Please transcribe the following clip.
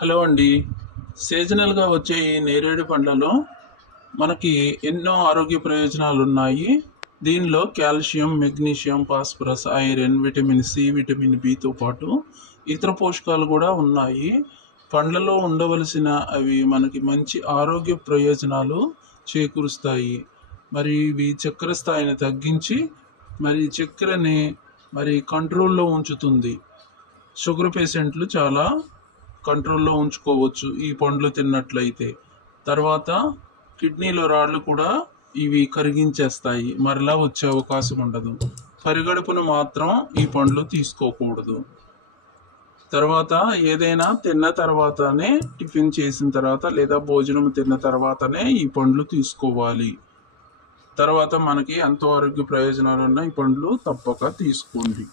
Hello అండి. సీజనల్గా వచ్చే ఈ నేరేడు పండ్లలో మనకి ఎన్నో ఆరోగ్య ప్రయోజనాలు ఉన్నాయి. దీనిలో calcium, magnesium, phosphorus, iron, vitamin C, vitamin బితో పాటు ఇతర పోషకాలు కూడా ఉన్నాయి. పండ్లలో ఉండవలసిన అవి మనకి మంచి ఆరోగ్య ప్రయోజనాలు చేకూరుస్తాయి. మరి ఇవి చక్కెర స్థాయిని తగ్గించి చక్కెరని కంట్రోల్లో ఉంచుతుంది. షుగర్ పేషెంట్లు చాలా కంట్రోల్లో ఉంచుకోవచ్చు ఈ పండ్లు తిన్నట్లయితే. తర్వాత కిడ్నీలో రాళ్ళు కూడా ఇవి కరిగించేస్తాయి, మరలా వచ్చే అవకాశం ఉండదు. పరిగడుపును మాత్రం ఈ పండ్లు తీసుకోకూడదు. తర్వాత ఏదైనా తిన్న తర్వాతనే, టిఫిన్ చేసిన తర్వాత లేదా భోజనం తిన్న తర్వాతనే ఈ పండ్లు తీసుకోవాలి. తర్వాత మనకి ఎంతో ఆరోగ్య ప్రయోజనాలు ఉన్న ఈ పండ్లు తప్పక తీసుకోండి.